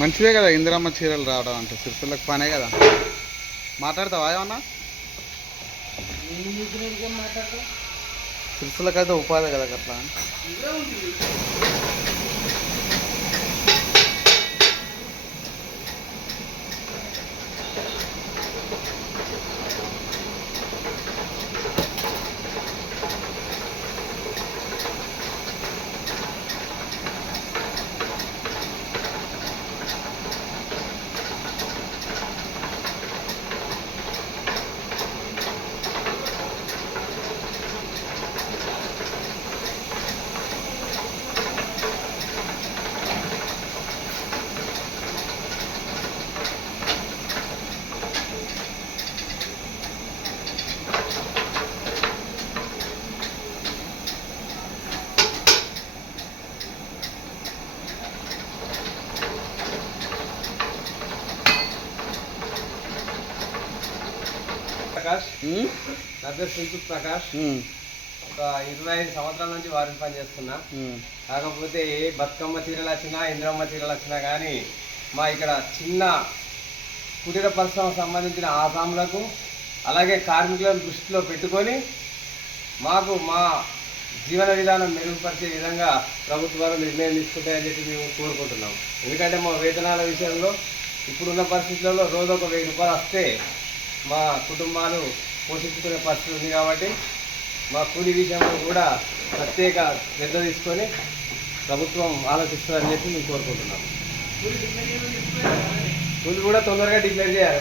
మంచిదే కదా ఇందిరమ్మ చీరలు రావడం అంటే సిరిసిల్లకు పనే కదా. మాట్లాడతావా ఏమన్నా? సిరిసిల్లకు అయితే ఉపాధి కదా అట్లా. ప్రకాష్, నా పేరు సింతూర్ ప్రకాష్. ఒక 25 సంవత్సరాల నుంచి వారిని పని చేస్తున్నా. కాకపోతే ఏ బతుకమ్మ చీరలు వచ్చినా ఇంద్రమ్మ చీరలు వచ్చినా కానీ మా ఇక్కడ చిన్న కుటీర పరిశ్రమకు సంబంధించిన ఆసాములకు అలాగే కార్మికులను దృష్టిలో పెట్టుకొని మాకు మా జీవన విధానం మెరుగుపరిచే విధంగా ప్రభుత్వాలు నిర్ణయం తీసుకుంటాయని చెప్పి మేము కోరుకుంటున్నాం. ఎందుకంటే మా వేతనాల విషయంలో ఇప్పుడున్న పరిస్థితులలో రోజు ఒక 1000 రూపాయలు వస్తే మా కుటుంబాలు పోషించుకునే పరిస్థితి ఉంది. కాబట్టి మా కూలి విషయంలో కూడా ప్రత్యేక శ్రద్ధ తీసుకొని ప్రభుత్వం ఆలోచిస్తుందని చెప్పి మేము కోరుకుంటున్నాం. కూలి కూడా తొందరగా డిక్లేర్ చేయాలి.